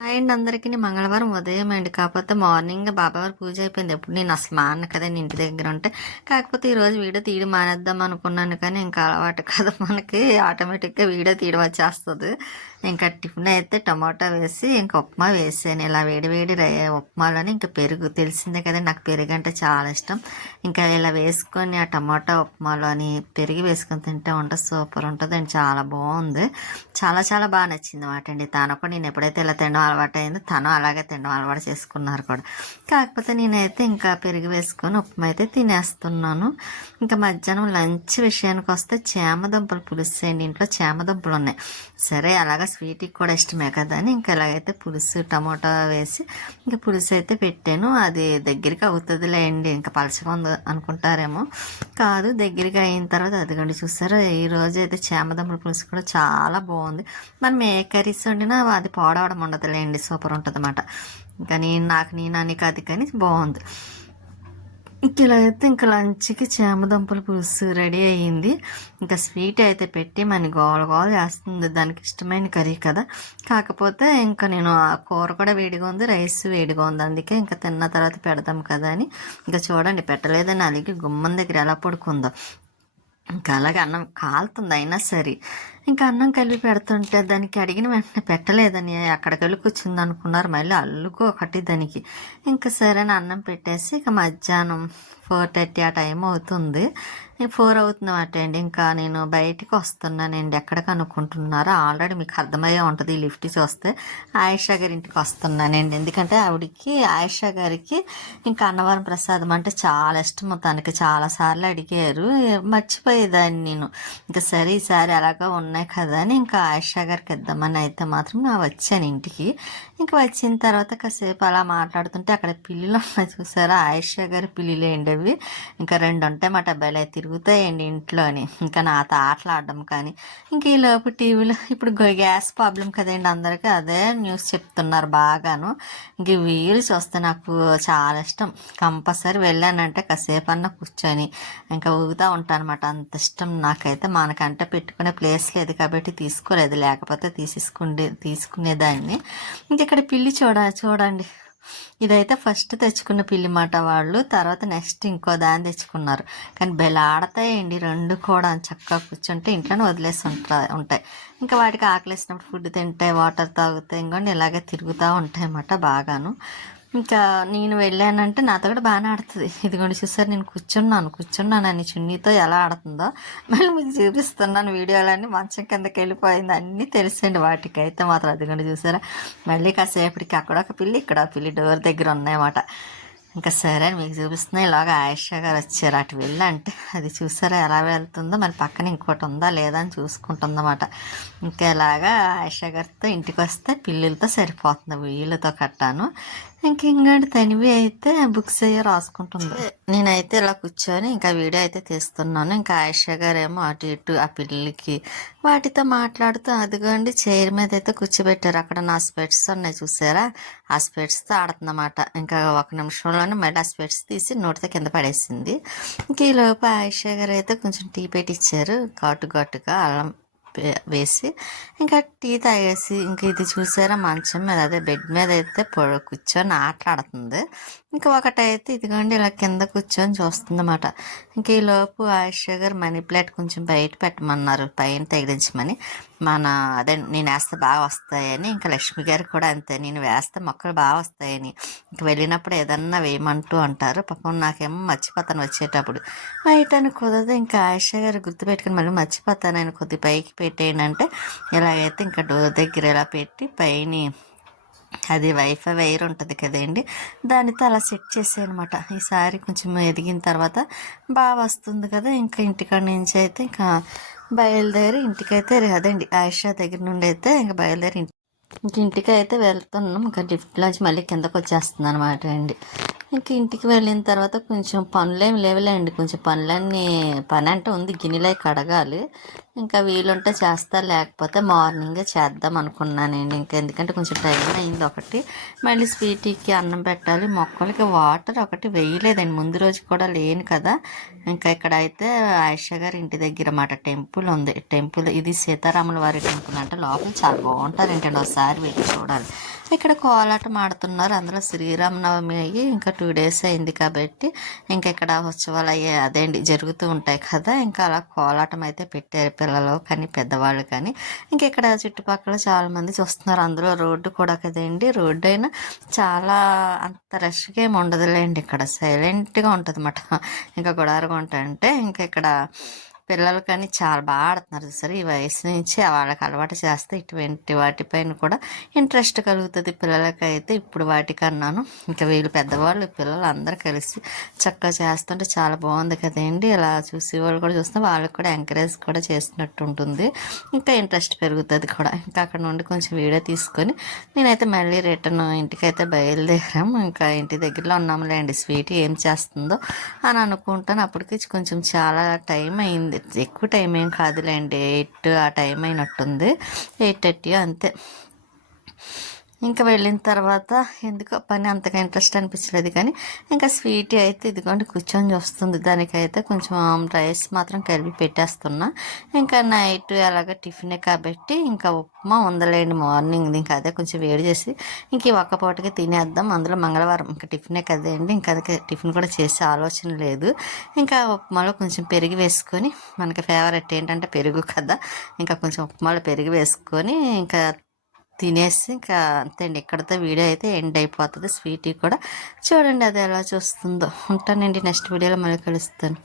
Hi అండి అందరికీ. మంగళవారం ఉదయం అండి. కాకపోతే మార్నింగ్ బాబావారి పూజ అయిపోయింది. ఎప్పుడు నేను అసలు మానను కదండి ఇంటి దగ్గర ఉంటే. కాకపోతే ఈరోజు వీడియో తీయడం మానేద్దాం అనుకున్నాను, కానీ ఇంకా అలవాటు కదా మనకి, ఆటోమేటిక్గా వీడియో తీయడం వచ్చేస్తుంది. ఇంకా టిఫిన్ అయితే టమాటా వేసి ఇంకా ఉప్మా వేసాను. ఇలా వేడి వేడి ఉప్మాలోని ఇంకా పెరుగు, తెలిసిందే కదా నాకు పెరుగు అంటే చాలా ఇష్టం. ఇంకా ఇలా వేసుకొని ఆ టమాటా ఉప్మాలోని పెరుగు వేసుకొని తింటే ఉంటుంది, సూపర్ ఉంటుందండి. చాలా బాగుంది, చాలా చాలా బాగా నచ్చింది అన్నమాట అండి. తను కూడా నేను ఎప్పుడైతే ఇలా తినడం అలవాటు అయిందో తను అలాగే తినడం అలవాటు చేసుకున్నారు కూడా. కాకపోతే నేనైతే ఇంకా పెరుగు వేసుకొని ఉప్మా అయితే తినేస్తున్నాను. ఇంకా మధ్యాహ్నం లంచ్ విషయానికి వస్తే చేమదుంపలు పులుసు అండి. ఇంట్లో చేమదుంపలు ఉన్నాయి. సరే అలాగా స్వీట్కి కూడా ఇష్టమే కదా అని ఇంకా ఎలాగైతే పులుసు టమాటా వేసి ఇంకా పులుసు అయితే పెట్టాను. అది దగ్గరికి అవుతుందిలే అండి, ఇంకా పలచగా ఉంది అనుకుంటారేమో, కాదు దగ్గరికి అయిన తర్వాత అదిగండి చూసారా, ఈరోజు అయితే చేమదుంపల పులుసు కూడా చాలా బాగుంది. మనం ఏ కర్రీస్ వండినా అది పాడవడం ఉండదులేండి, సూపర్ ఉంటుంది అన్నమాట. ఇంకా నేను అని కాదు కానీ బాగుంది. ఇంక ఇలా అయితే ఇంకా లంచ్కి చేమదుంపల పులుసు రెడీ అయ్యింది. ఇంకా స్వీట్ అయితే పెట్టి మన గోల గోల చేస్తుంది, దానికి ఇష్టమైన కర్రీ కదా. కాకపోతే ఇంకా నేను ఆ కూర కూడా వేడిగా ఉంది, రైస్ వేడిగా ఉంది, అందుకే ఇంకా తిన్న తర్వాత పెడదాం కదా అని ఇంకా చూడండి పెట్టలేదని అలిగి గుమ్మం దగ్గర ఎలా పడుకుందో. ఇంకా అలాగే అన్నం కాలుతుంది అయినా సరే ఇంకా అన్నం కలిపి పెడుతుంటే దానికి అడిగిన వెంటనే పెట్టలేదని అక్కడికి వెళ్ళి కూర్చుంది అనుకున్నారు. మళ్ళీ అల్లుకు ఒకటి దానికి. ఇంకా సరే అన్నం పెట్టేసి ఇక మధ్యాహ్నం 4:30 ఆ టైం అవుతుంది. 4 అవుతుందన్నమాట అండి. ఇంకా నేను బయటికి వస్తున్నానండి. ఎక్కడికి అనుకుంటున్నారో ఆల్రెడీ మీకు అర్థమయ్యే ఉంటుంది ఈ లిఫ్ట్ చూస్తే. ఆయేషా గారి ఇంటికి వస్తున్నానండి. ఎందుకంటే ఆవిడికి, ఆయేషా గారికి ఇంకా అన్నవరం ప్రసాదం అంటే చాలా ఇష్టం. తనకి చాలాసార్లు అడిగారు, మర్చిపోయేదాన్ని నేను. ఇంకా సరే ఈసారి అలాగా ఉన్నాయి కదా అని ఇంకా ఆయేషా గారికి ఇద్దామని అయితే మాత్రం నా వచ్చాను ఇంటికి. ఇంకా వచ్చిన తర్వాత కాసేపు అలా మాట్లాడుతుంటే అక్కడ పిల్లులు ఉన్నాయి చూసారా, ఆయేషా గారి పిల్లులు ఏంటి అవి. ఇంకా 2 ఉంటాయి మాట, బయలు తిరుగుతాయండి ఇంట్లోని. ఇంకా నాతో ఆటలాడడం కానీ. ఇంకా ఈ లోపు టీవీలో ఇప్పుడు గ్యాస్ ప్రాబ్లం కదండి అందరికీ, అదే న్యూస్ చెప్తున్నారు బాగాను. ఇంక వీళ్ళు చూస్తే నాకు చాలా ఇష్టం. కంపల్సరీ వెళ్ళానంటే కాసేపు అన్న కూర్చొని ఇంకా ఊగుతూ ఉంటాను అనమాట, అంత ఇష్టం నాకైతే. మనకంటే పెట్టుకునే ప్లేస్ లేదు కాబట్టి తీసుకోలేదు, లేకపోతే తీసుకునేదాన్ని. ఇంక ఇక్కడ పిల్లి చూడండి, ఇదైతే ఫస్ట్ తెచ్చుకున్న పిల్లి మాట వాళ్ళు, తర్వాత నెక్స్ట్ ఇంకో దాన్ని తెచ్చుకున్నారు. కానీ బెలాడతాయండి 2 కూడా. చక్కగా కూర్చుంటే ఇంట్లోనే వదిలేసి ఉంటాయి. ఇంకా వాటికి ఆకలేసినప్పుడు ఫుడ్ తింటాయి, వాటర్ తాగుతాయి, ఇంకోండి ఇలాగే తిరుగుతూ ఉంటాయి అన్నమాట బాగాను. ఇంకా నేను వెళ్ళానంటే నాతో కూడా బాగానే ఆడుతుంది. ఇదిగోండి చూసారు, నేను కూర్చున్నాను అని చున్నీతో ఎలా ఆడుతుందో మళ్ళీ మీకు చూపిస్తున్నాను. వీడియోలన్నీ మంచం కిందకి వెళ్ళిపోయింది, అన్నీ తెలుసండి వాటికి అయితే మాత్రం. అదిగోండి చూసారా, మళ్ళీ కాసేపటికి అక్కడ ఒక పిల్లి ఇక్కడ ఒక పిల్లి డోర్ దగ్గర ఉన్నాయన్నమాట. ఇంకా సరే అని మీకు చూపిస్తున్నా. ఇలాగ ఆయేషా గారు వచ్చారు, అటు వెళ్ళంటే అది చూసారా ఎలా వెళ్తుందో, మరి పక్కన ఇంకోటి ఉందా లేదా అని చూసుకుంటుందన్నమాట. ఇంకా ఇలాగా ఆయేషా గారితో ఇంటికి వస్తే పిల్లులతో సరిపోతుంది, వీళ్ళతో కట్టాను. ఇంకండి తనివి అయితే బుక్స్ అయ్యే రాసుకుంటుంది. నేనైతే ఇలా కూర్చొని ఇంకా వీడియో అయితే తీస్తున్నాను. ఇంకా ఆయేషా గారేమో అటు ఇటు ఆ పిల్లలకి వాటితో మాట్లాడుతూ, అదిగోండి చైర్ మీద అయితే కూర్చోబెట్టారు. అక్కడ నా స్పెట్స్ ఉన్నాయి చూసారా, ఆ స్పెట్స్తో ఆడుతుందన్నమాట. ఇంకా 1 నిమిషంలోనే మళ్ళీ ఆ స్పెట్స్ తీసి నోటితో కింద పడేసింది. ఇంక ఈ లోపు ఆయేషా గారు అయితే కొంచెం టీ పెట్టించారు, ఘాటుగా అల్లం వేసి. ఇంకా టీ తాగేసి ఇంకా ఇది చూసారా మంచం మీద, అదే బెడ్ మీద అయితే కూర్చొని ఆటలాడుతుంది. ఇంకా ఒకటైతే ఇదిగోండి ఇలా కింద కూర్చొని చూస్తుంది అన్నమాట. ఇంక ఈ లోపు ఆయేషా గారు మనీ ప్లాంట్ కొంచెం బయట పెట్టమన్నారు, పైన తగిలించమని. అదే నేను వేస్తే బాగా వస్తాయని. ఇంకా లక్ష్మి గారు కూడా అంతే, నేను వేస్తే మొక్కలు బాగా వస్తాయని. ఇంక వెళ్ళినప్పుడు ఏదన్నా వేయమంటూ అంటారు. పాపం నాకేమో మర్చిపోతాను వచ్చేటప్పుడు, బయటని కుదరదు. ఇంకా ఆయేషా గారు గుర్తుపెట్టుకుని మళ్ళీ మర్చిపోతాను, ఆయన కొద్ది పైకి పెట్టేయండి అంటే ఇలాగైతే ఇంకా డోర్ దగ్గర ఇలా పెట్టి పైన అది వైఫై వైర్ ఉంటుంది కదండి, దానితో అలా సెట్ చేసాయనమాట. ఈసారి కొంచెం ఎదిగిన తర్వాత బాగా వస్తుంది కదా. ఇంకా ఇంటికాడ నుంచి అయితే ఇంకా బయలుదేరి ఇంటికైతే అదండి ఆయేషా దగ్గర నుండి అయితే ఇంకా బయలుదేరి ఇంటికి అయితే వెళ్తున్నాం. ఇంకా లిఫ్ట్లోంచి మళ్ళీ కిందకు వచ్చేస్తుంది అనమాట అండి. ఇంక ఇంటికి వెళ్ళిన తర్వాత కొంచెం పనులేమి లేవులేండి. కొంచెం పని అంటే ఉంది, గిన్నెలు అవి కడగాలి. ఇంకా వీలుంటే చేస్తా, లేకపోతే మార్నింగే చేద్దాం అనుకున్నానండి. ఇంకా ఎందుకంటే కొంచెం టైం అయింది ఒకటి. మళ్ళీ స్వీటీకి అన్నం పెట్టాలి, మొక్కలకి వాటర్ ఒకటి వేయలేదండి, ముందు రోజు కూడా లేను కదా. ఇంకా ఇక్కడ అయితే ఆయిషా గారి ఇంటి దగ్గర మాట టెంపుల్ ఉంది. టెంపుల్ ఇది సీతారాముల వారి టెంపుల్ అంటే, లోపల చాలా బాగుంటుంది ఏంటండి, ఒకసారి వెళ్ళి చూడాలి. ఇక్కడ కోలాటం ఆడుతున్నారు, అందులో శ్రీరామనవమి అయ్యి ఇంకా 2 days అయింది కాబట్టి ఇంకా ఇక్కడ ఉత్సవాలు అయ్యే అదేంటి జరుగుతూ ఉంటాయి కదా. ఇంకా అలా కోలాటం అయితే పెట్టారు పిల్లలు కానీ పెద్దవాళ్ళు కానీ. ఇంకా ఇక్కడ చుట్టుపక్కల చాలామంది చూస్తున్నారు, అందులో రోడ్డు కూడా కదండి. రోడ్డు అయినా చాలా అంత రష్గా ఏమి ఉండదులేండి, ఇక్కడ సైలెంట్గా ఉంటుంది అన్నమాట. ఇంకా గుడారగుంట అంటే ఇంకా ఇక్కడ పిల్లలు కానీ చాలా బాగా ఆడుతున్నారు సరే. ఈ వయసు నుంచి వాళ్ళకి అలవాటు చేస్తే ఇటువంటి వాటిపైన కూడా ఇంట్రెస్ట్ కలుగుతుంది పిల్లలకైతే. ఇప్పుడు వాటికన్నాను ఇంకా వీళ్ళు పెద్దవాళ్ళు పిల్లలు అందరూ కలిసి చక్కగా చేస్తుంటే చాలా బాగుంది కదండి. ఇలా చూసి వాళ్ళు కూడా చూస్తే వాళ్ళకి కూడా ఎంకరేజ్ కూడా చేసినట్టు ఉంటుంది, ఇంకా ఇంట్రెస్ట్ పెరుగుతుంది కూడా. ఇంకా అక్కడ నుండి కొంచెం వీడియో తీసుకొని నేనైతే మళ్ళీ రిటర్న్ ఇంటికైతే బయలుదేరాం. ఇంకా ఇంటి దగ్గరలో ఉన్నాములేండి. స్వీట్ ఏం చేస్తుందో అని అనుకుంటాను. అప్పటికి కొంచెం చాలా టైం అయింది, ఎక్కువ టైం ఏం కాదులేండి, 8 ఆ టైం అయినట్టుంది, 8:30 అంతే. ఇంకా వెళ్ళిన తర్వాత ఎందుకో పని అంతగా ఇంట్రెస్ట్ అనిపించలేదు కానీ ఇంకా స్వీట్ అయితే ఇదిగోండి కూర్చొని చూస్తుంది. దానికైతే కొంచెం రైస్ మాత్రం కలిపి పెట్టేస్తున్నా. ఇంకా నైట్ అలాగ టిఫినే కాబట్టి ఇంకా ఉప్మా ఉందలేండి మార్నింగ్, ఇంకా అదే కొంచెం వేడి చేసి ఇంక ఈ ఒక్క పూటకి తినేద్దాం. అందులో మంగళవారం ఇంకా టిఫినే కదండి, ఇంకా అదే టిఫిన్ కూడా చేసే ఆలోచన లేదు. ఇంకా ఉప్మాలో కొంచెం పెరుగు వేసుకొని, మనకి ఫేవరెట్ ఏంటంటే పెరుగు కదా, ఇంకా కొంచెం ఉప్మాలో పెరుగు వేసుకొని ఇంకా తినేసి ఇంకా అంతే అండి. ఇక్కడితో వీడియో అయితే ఎండ్ అయిపోతుంది. స్వీటీ కూడా చూడండి అది ఎలా చూస్తుందో. ఉంటానండి, నెక్స్ట్ వీడియోలో మళ్ళీ కలుస్తాను.